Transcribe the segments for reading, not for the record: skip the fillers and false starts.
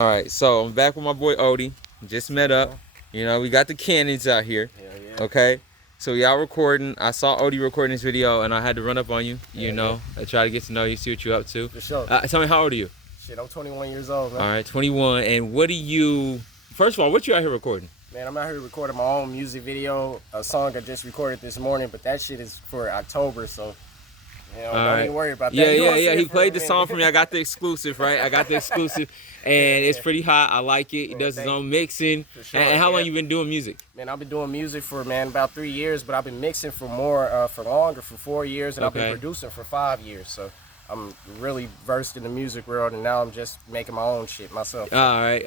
All right, so I'm back with my boy Odee. Just met up. You know, we got the cannons out here. Hell yeah. Okay, so y'all recording. I saw Odee recording this video, and I had to run up on you. You Hell know, I try to get to know you, see what you're up to. For sure. Tell me, how old are you? Shit, I'm 21 years old, man. All right, 21. And what do you? First of all, what you out here recording? Man, I'm out here recording my own music video, a song I just recorded this morning, but that shit is for October, so don't even worry about that. Yeah. He played the song for me. I got the exclusive, right? I got the exclusive, and it's pretty hot. I like it. He does his own mixing. Sure, and how long you been doing music? Man, I've been doing music for about 3 years, but I've been mixing for longer, for 4 years, and I've been producing for 5 years. So I'm really versed in the music world, and now I'm just making my own shit myself. All right.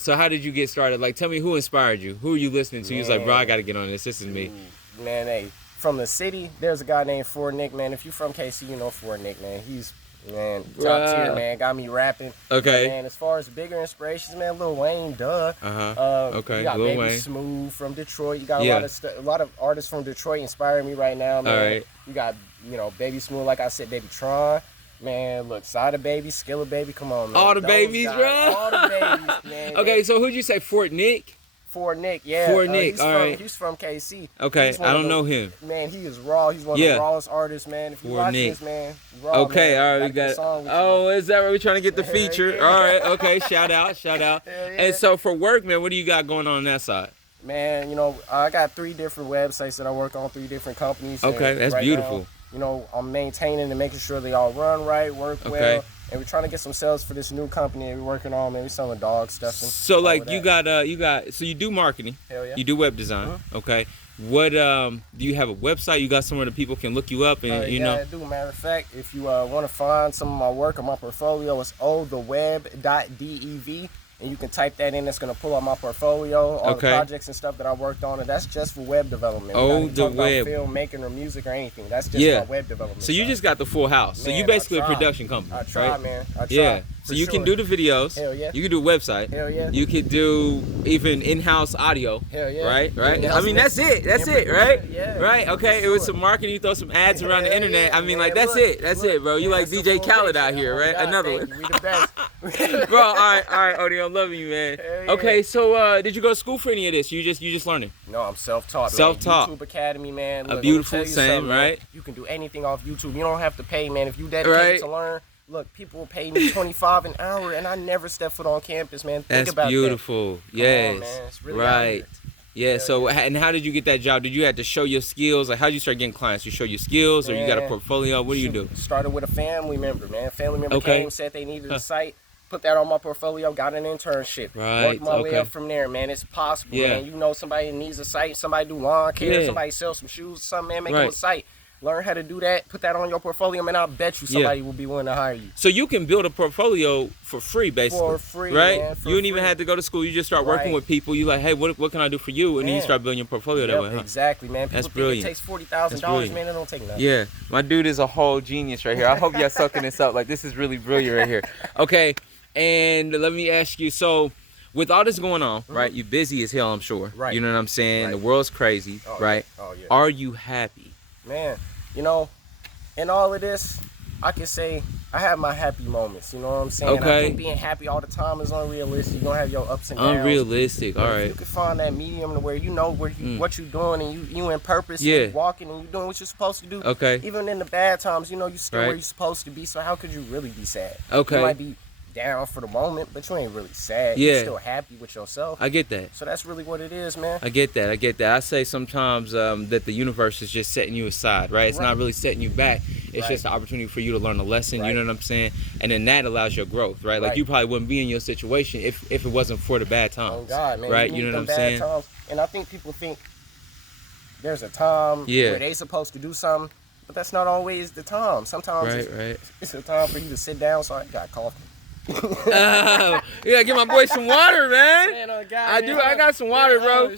So how did you get started? Like, tell me who inspired you. Who are you listening to? He's like, bro, I got to get on this. This is me. Man, hey, from the city, there's a guy named Fort Nick, man. If you're from KC, you know Fort Nick, man. He's, man, top tier, man. Got me rapping. Okay. But, man, as far as bigger inspirations, man, Lil Wayne, duh. Okay, You got Lil Baby Wayne. Smooth from Detroit. You got a lot of artists from Detroit inspiring me right now, man. All right. You got, Baby Smooth, like I said, Baby Tron. Man, look, Sada Baby, Skilla Baby, come on, man. All the Those babies, guys, bro. All the babies, man. Okay, so who'd you say? Fort Nick? Fort Nick, yeah. Fort Nick, He's from KC. Okay, I don't know him. Man, he is raw. He's one of the rawest artists, man. If you watch this, man, raw, okay, man. all right, we got it. Oh, is that right? We're trying to get the feature. Yeah. All right, okay, shout out. Yeah. And so for work, man, what do you got going on that side? Man, I got 3 different websites that I work on, 3 different companies. Okay, that's right beautiful. Now, I'm maintaining and making sure they all run right, work well. And we're trying to get some sales for this new company that we're working on, man. We're selling dog stuff. So like you got so you do marketing. Hell yeah. You do web design. Okay. What do you have a website? You got somewhere that people can look you up and you know? Yeah, I do. Matter of fact, if you want to find some of my work or my portfolio, it's otheweb.dev. And you can type that in. That's going to pull up my portfolio, all the projects and stuff that I worked on. And that's just for web development. Oh, the web. About filmmaking or music or anything. That's just my web development. So you just got the full house. So you basically a production company. I try, right? man. I try. Yeah. So you can do the videos. Hell yeah. You can do a website. Hell yeah. You could do even in-house audio. Hell yeah. Right? I mean, that's it, right? Yeah. Right? Okay. It was some marketing. You throw some ads around the internet. I mean, like, that's it, bro. You like DJ Khaled out here, right? Another one. We the best. Bro, all right, Odee, I'm loving you, man. Okay, so did you go to school for any of this? You just learning? No, I'm self-taught. Self-taught. YouTube Academy, man. Look, a beautiful same, right? You can do anything off YouTube. You don't have to pay, man. If you dedicated to learn, look, people will pay me $25 an hour, and I never step foot on campus, man. Think about beautiful. That. Yes. Come on, man. It's really right. Yeah. So, and how did you get that job? Did you have to show your skills? Like, how did you start getting clients? You show your skills, or you got a portfolio? What do you do? Started with a family member, man. Family member came, said they needed a site. Put that on my portfolio, got an internship. Worked my way up from there, man. It's possible, man. You know somebody needs a site, somebody do lawn care, somebody sell some shoes, something, man, make them a site. Learn how to do that, put that on your portfolio, man. I'll bet you somebody will be willing to hire you. So you can build a portfolio for free, basically. For free, right? Man, you don't even have to go to school. You just start working with people. You like, hey, what can I do for you? And then you start building your portfolio that way, huh? Exactly, man. People That's brilliant. Think it takes $40,000, man. It don't take nothing. Yeah, my dude is a whole genius right here. I hope y'all sucking this up. Like, this is really brilliant right here. Okay. And let me ask you, so with all this going on, right? You're busy as hell, I'm sure. Right. You know what I'm saying? The world's crazy, right? Oh, yeah. Are you happy? Man, in all of this, I can say I have my happy moments. You know what I'm saying? I think being happy all the time is unrealistic. You're going to have your ups and downs. Unrealistic, all right. You can find that medium to where you know what you're doing and you in purpose, you walking and you doing what you're supposed to do. Okay. Even in the bad times, you're still where you're supposed to be, so how could you really be sad? Okay. You might be down for the moment, but you ain't really sad. You're still happy with yourself. I get that. So that's really what it is, man. I get that. I say sometimes that the universe is just setting you aside, right? It's not really setting you back. It's just an opportunity for you to learn a lesson, you know what I'm saying? And then that allows your growth, right? Like you probably wouldn't be in your situation if it wasn't for the bad times. Oh God, man. Right? You know what I'm saying? Times. And I think people think there's a time where they supposed to do something, but that's not always the time. Sometimes it's a time for you to sit down. Sorry, I got coffee. You gotta give my boy some water, man. I got some water, bro.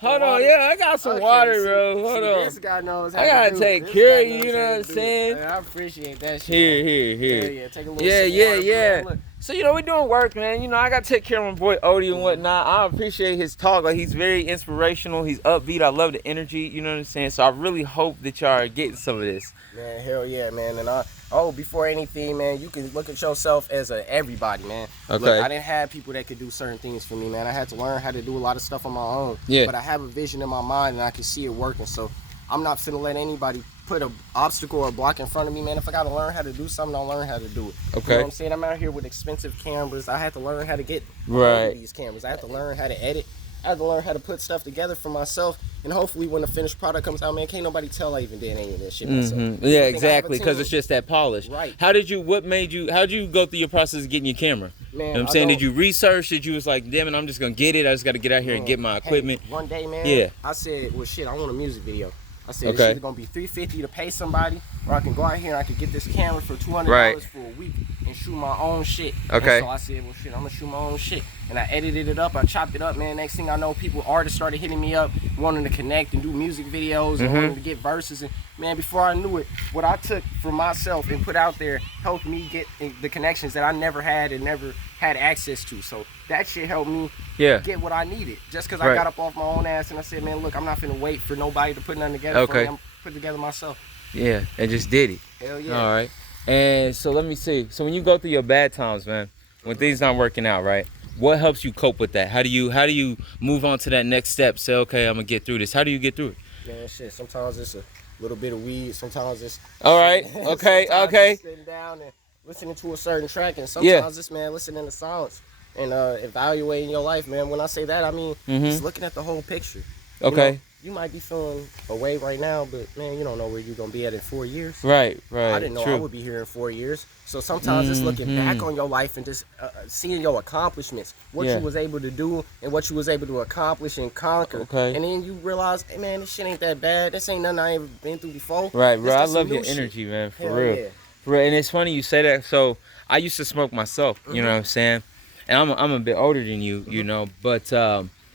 Hold on, I got some water, bro. Hold on. This guy knows how I gotta take care of you, you know what I'm saying? I appreciate that shit. Here. Yeah, take a little Yeah. Look, So, you know, we're doing work, man. You know, I got to take care of my boy Odee and whatnot. I appreciate his talk. Like, he's very inspirational. He's upbeat. I love the energy. You know what I'm saying? So I really hope that y'all are getting some of this. Man, hell yeah, man. And before anything, man, you can look at yourself as a everybody, man. Okay. Look, I didn't have people that could do certain things for me, man. I had to learn how to do a lot of stuff on my own. Yeah. But I have a vision in my mind and I can see it working. So I'm not finna let anybody put an obstacle or a block in front of me, man. If I gotta learn how to do something, I'll learn how to do it. Okay. You know what I'm saying? I'm out here with expensive cameras. I had to learn how to get these cameras. I had to learn how to edit. I had to learn how to put stuff together for myself. And hopefully when the finished product comes out, man, can't nobody tell I even did any of that shit myself. Yeah, exactly, because it's just that polish. Right. How'd you go through your process of getting your camera? Man, you know what I'm saying? Did you research? Did you was like, damn it, I'm just gonna get it. I just gotta get out here and get my equipment. One day, man, I said, well, shit, I want a music video. I said, it's either gonna be $350 to pay somebody, or I can go out here and I can get this camera for $200 for a week and shoot my own shit. Okay. And so I said, well, shit, I'm gonna shoot my own shit. And I edited it up, I chopped it up, man. Next thing I know, artists started hitting me up, wanting to connect and do music videos and wanting to get verses. And man, before I knew it, what I took for myself and put out there helped me get the connections that I never had and never had access to. So that shit helped me get what I needed. Just because I got up off my own ass and I said, man, look, I'm not finna wait for nobody to put nothing together for me. I'm put it together myself. Yeah, and just did it. Hell yeah. All right. And so let me see. So when you go through your bad times, man, when things not working out, right? What helps you cope with that? How do you move on to that next step? Say, okay, I'm gonna get through this. How do you get through it? Man, shit. Sometimes it's a little bit of weed. Sometimes it's all right. Okay. Okay. Sitting down and listening to a certain track, and sometimes it's listening to silence and evaluating your life, man. When I say that, I mean just looking at the whole picture. Okay. You might be feeling away right now, but man, you don't know where you're gonna be at in 4 years. Right. I didn't know I would be here in 4 years. So sometimes it's looking back on your life and just seeing your accomplishments, what you was able to do and what you was able to accomplish and conquer. Okay. And then you realize, hey man, this shit ain't that bad. This ain't nothing I ever been through before. Right, bro. I love your energy, man. For real. Yeah. For real. And it's funny you say that. So I used to smoke myself. You know what I'm saying? And I'm a bit older than you, you know, but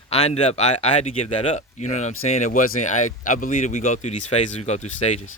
I ended up, I had to give that up. You know what I'm saying? It wasn't, I believe that we go through these phases, we go through stages.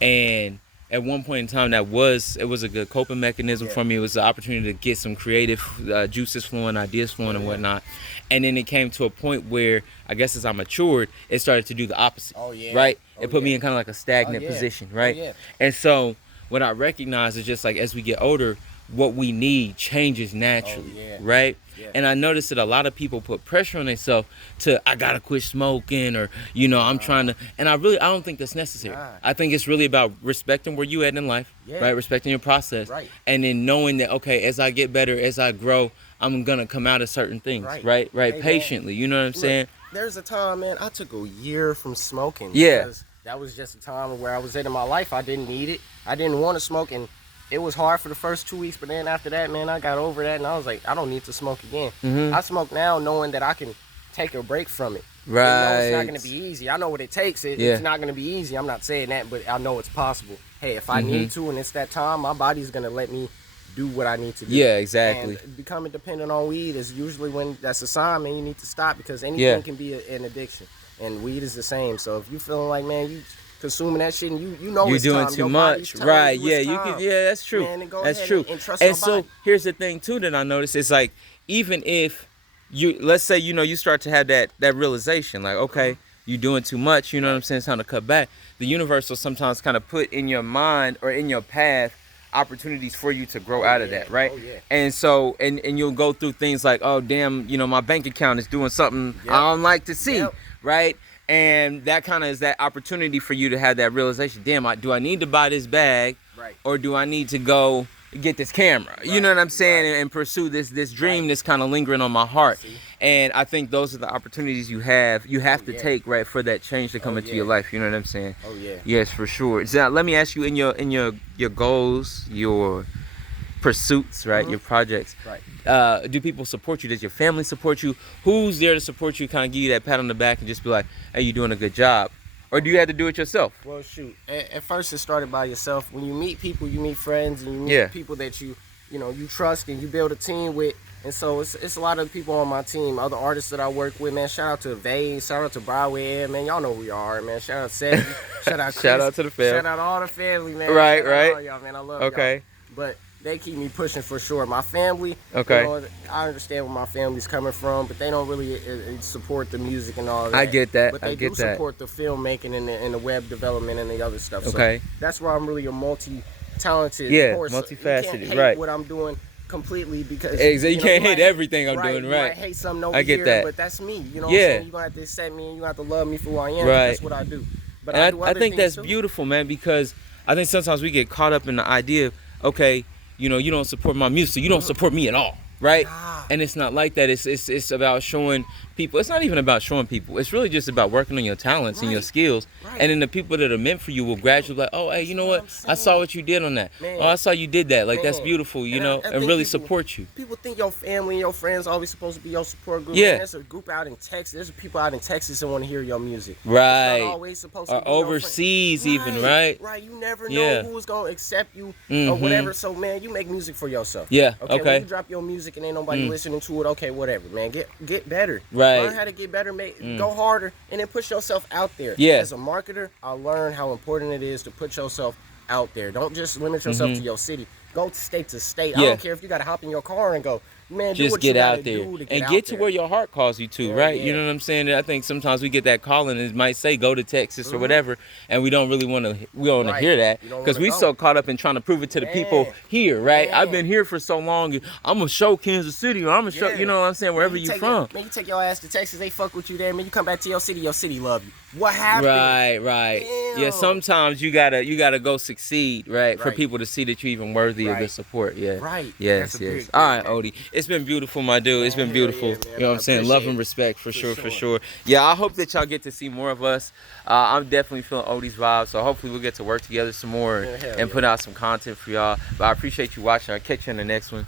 And at one point in time, it was a good coping mechanism for me. It was an opportunity to get some creative juices flowing, ideas flowing and whatnot. And then it came to a point where, I guess as I matured, it started to do the opposite. Right? It put me in kind of like a stagnant position, right? And so what I recognize is just like as we get older, what we need changes naturally, right? And I noticed that a lot of people put pressure on themselves to, I gotta quit smoking, or, you know, I'm trying to, and I don't think that's necessary. I think it's really about respecting where you at in life, right? Respecting your process, and then knowing that, okay, as I get better, as I grow, I'm gonna come out of certain things, right? Hey, patiently, man, you know what I'm saying? There's a time, man, I took a year from smoking. Because that was just a time where I was in my life. I didn't need it. I didn't want to smoke, and it was hard for the first 2 weeks, but then after that, man, I got over that, and I was like, I don't need to smoke again. I smoke now knowing that I can take a break from it. Right. You know, it's not going to be easy. I know what it takes. It's not going to be easy. I'm not saying that, but I know it's possible. Hey, if I need to and it's that time, my body's going to let me do what I need to do. Yeah, exactly. And becoming dependent on weed is usually when that's a sign, man, you need to stop, because anything can be an addiction. And weed is the same. So if you feeling like, man, you consuming that shit and you know you're it's doing time. too much, right? Yeah, you can. Yeah, that's true. Man, that's true. And so here's the thing too that I noticed is like, even if you, let's say, you know, you start to have that realization, like, okay, you're doing too much, you know what I'm saying, it's time to cut back. The universe will sometimes kind of put in your mind or in your path opportunities for you to grow out of that, right? And so, and you'll go through things like, oh damn, you know, my bank account is doing something I don't like to see, right? And that kind of is that opportunity for you to have that realization. Damn, do I need to buy this bag, or do I need to go get this camera? You know what I'm saying? And pursue this dream that's kind of lingering on my heart. And I think those are the opportunities you have to take, right, for that change to come into your life. You know what I'm saying? Yes, for sure. So let me ask you, in your goals, your pursuits, right, your projects, do people support you? Does your family support you? Who's there to support you, kind of give you that pat on the back and just be like, hey, you're doing a good job? Or do you have to do it yourself? Well, shoot, at first it started by yourself. When you meet people, you meet friends, and you meet people that you trust, and you build a team with. And so it's a lot of people on my team, other artists that I work with, man. Shout out to Vane, shout out to Broadway, man. Y'all know who we are, man. Shout out to Seth, shout out Chris, shout out to the family. Shout out all the family, man. Right. All y'all, man. I love y'all. But they keep me pushing for sure. My family, okay, you know, I understand where my family's coming from, but they don't really support the music and all that. I get that. But they I get do that. support the filmmaking and the web development and the other stuff. Okay. So that's why I'm really a multi-talented. Yeah, of course, multifaceted. You can't hate right. what I'm doing completely because you can't hate everything I'm right, doing. You Right. might hate something over I get here, that. but that's me. You know what I'm Yeah. saying? You're gonna have to accept me and you're gonna have to love me for who I am. Right. That's what I do. But And I I think that's beautiful, man, because I think sometimes we get caught up in the idea of, okay, you know, you don't support my music, so you don't support me at all, right? Nah. And it's not like that. It's about showing people. It's not even about showing people. It's really just about working on your talents and your skills. Right. And then the people that are meant for you will gradually like, oh, hey, you know what? I saw what you did on that. Man. Oh, I saw you did that. Like, that's Man. beautiful, you And know, I and think really people- support you. People think your family and your friends always supposed to be your support group. Yeah. Man, there's a group out in Texas. There's people out in Texas that want to hear your music. Right. It's not always supposed to Or be your overseas friend. even, right? Right. You never Yeah. know who's going to accept you or Mhm. whatever. So, man, you make music for yourself. Yeah, Okay. okay. When you drop your music and ain't nobody listening to it, okay, whatever, man. Get better. Right. Learn how to get better. Go harder and then push yourself out there. Yeah. As a marketer, I learned how important it is to put yourself out there. Don't just limit yourself to your city. Go state to state. I Yeah. don't care if you got to hop in your car and go. Man, do Just what you get gotta out there do to and out get to there. where your heart calls you to, Yeah, right? yeah. You know what I'm saying? I think sometimes we get that calling and it might say go to Texas or whatever, and we don't really want to. We don't want to Right. hear that You don't because wanna we go. so caught up in trying to prove it to the people Man. here, right? I've Man. been here for so long. I'm gonna show Kansas City, or I'm gonna show. Yeah. You know what I'm saying? Wherever Man, you take from. Man, you take your ass to Texas, they fuck with you there. Man, you come back to your city love you. What happened? Right. Damn. Yeah, sometimes you gotta go succeed, right? For Right. people to see that you're even worthy of the Right. support. Yeah. Right. Yes, That's a yes. big All right, thing, man. Odee. It's been beautiful, my dude. It's been hell beautiful. yeah, man. You know what I'm I saying? Love appreciate and it. respect for sure. Yeah, I hope that y'all get to see more of us. I'm definitely feeling Odee's vibe, so hopefully we'll get to work together some more Yeah, hell and yeah. put out some content for y'all. But I appreciate you watching. I'll catch you in the next one.